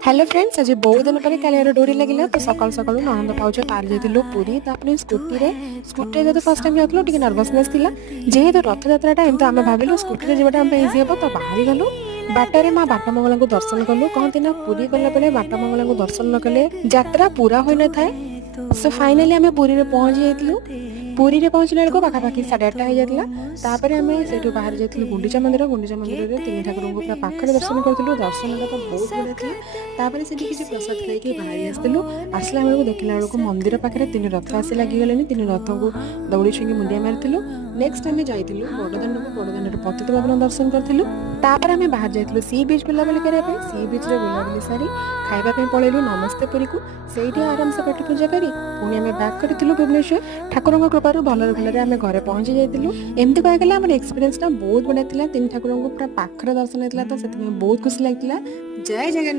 Hello friends आज बहुत दिन पर कालियार डोरी लगिला तो सकाल सकाल ननंद पाउच पार जाइलु पुरी तापर स्कूटी रे फर्स्ट टाइम जातलो टिके नर्वसनेस थिला जेहेतु रथ यात्रा टाइम तो आमे भाबिलु स्कूटी रे जेबटा हम इजी हेबो तो बाहरी गलु बाटारे माँ बाटा मंगला को दर्शन कलु कहते ना पुरी गला बेले बाटा मंगला को दर्शन न कले यात्रा पूरा होई न थाए। सो फाइनली आमे पुरी रे पहुंच जाइतलु पुरी रे पहुंचले बेलको पाखापाखि 8:30 हो जाइतला तापर आमे सेठु बाहर जाइतलु गुंडीचा मंदिर रे तीन ठाकुर को पूरा पाखरे दर्शन करथिलु दर्शन तो बहुत बढिया थिला तापर सेठी किछि प्रसाद खाई के बाहर आसथिलु आसला बेलको देखिला बेलको मंदिर पाखरे तीन रथ आसी लागि गलेनी तीन रथ को दौड़ी छुई मुंडिया मारथिलु नेक्स्ट आमे जाइतलु बडदांड रे पतित पावन दर्शन करथिलु तापर आमे बाहर जाइतलु सी बीच बुलाबुली करिया पे सी बीच रे बुलाबुली सारी खाइबा पे पळेलु नमस्ते पुरी को सेठी आराम से पेट पूजा करी पुणी आमे बैक करथिलु भुवनेश्वर ठाकुरଙ୍କ कृपाରୁ भलर भलरे आमे घरे पहुंची जाइतलु एमती कह गेला हमर एक्सपीरियंस ना बहुत बढ़िया थिला तीन ठाकुरଙ୍କୁ पूरा पाखरे दर्शन हेतला तो सेति बहुत खुशी लागतिला। जय जगन्नाथ।